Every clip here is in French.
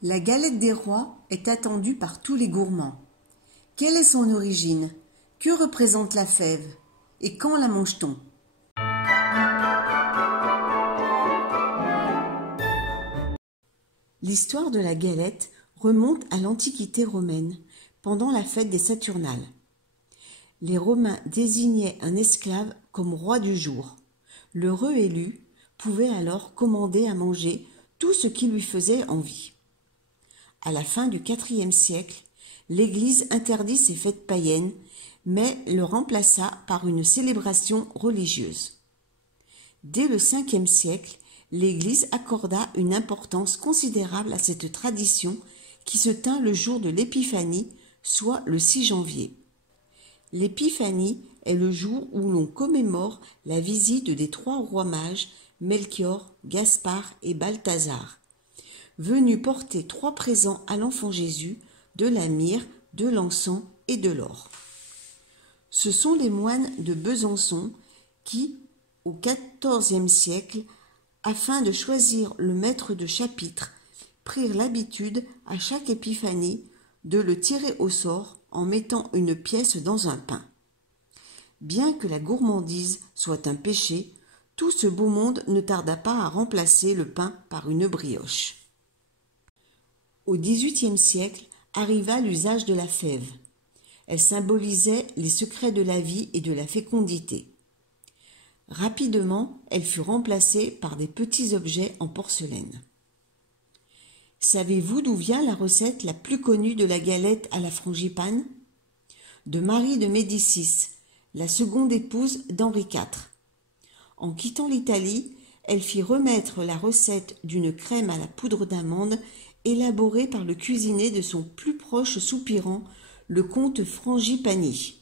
La galette des rois est attendue par tous les gourmands. Quelle est son origine? Que représente la fève? Et quand la mange-t-on? L'histoire de la galette remonte à l'Antiquité romaine, pendant la fête des Saturnales. Les Romains désignaient un esclave comme roi du jour. L'heureux élu pouvait alors commander à manger tout ce qui lui faisait envie. À la fin du IVe siècle, l'Église interdit ces fêtes païennes, mais le remplaça par une célébration religieuse. Dès le Ve siècle, l'Église accorda une importance considérable à cette tradition qui se tint le jour de l'Épiphanie, soit le 6 janvier. L'Épiphanie est le jour où l'on commémore la visite des trois rois mages, Melchior, Gaspard et Balthazar, venus porter trois présents à l'enfant Jésus, de la myrrhe, de l'encens et de l'or. Ce sont les moines de Besançon qui, au XIVe siècle, afin de choisir le maître de chapitre, prirent l'habitude, à chaque épiphanie, de le tirer au sort en mettant une pièce dans un pain. Bien que la gourmandise soit un péché, tout ce beau monde ne tarda pas à remplacer le pain par une brioche. Au XVIIIe siècle arriva l'usage de la fève. Elle symbolisait les secrets de la vie et de la fécondité. Rapidement, elle fut remplacée par des petits objets en porcelaine. Savez-vous d'où vient la recette la plus connue de la galette à la frangipane? De Marie de Médicis, la seconde épouse d'Henri IV. En quittant l'Italie, elle fit remettre la recette d'une crème à la poudre d'amande élaborée par le cuisinier de son plus proche soupirant, le comte Frangipani.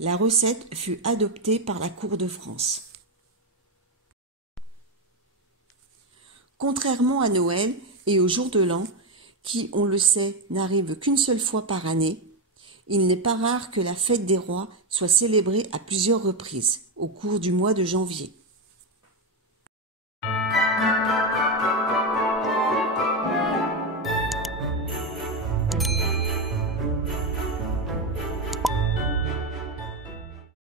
La recette fut adoptée par la cour de France. Contrairement à Noël et au jour de l'an, qui, on le sait, n'arrive qu'une seule fois par année, il n'est pas rare que la fête des rois soit célébrée à plusieurs reprises au cours du mois de janvier.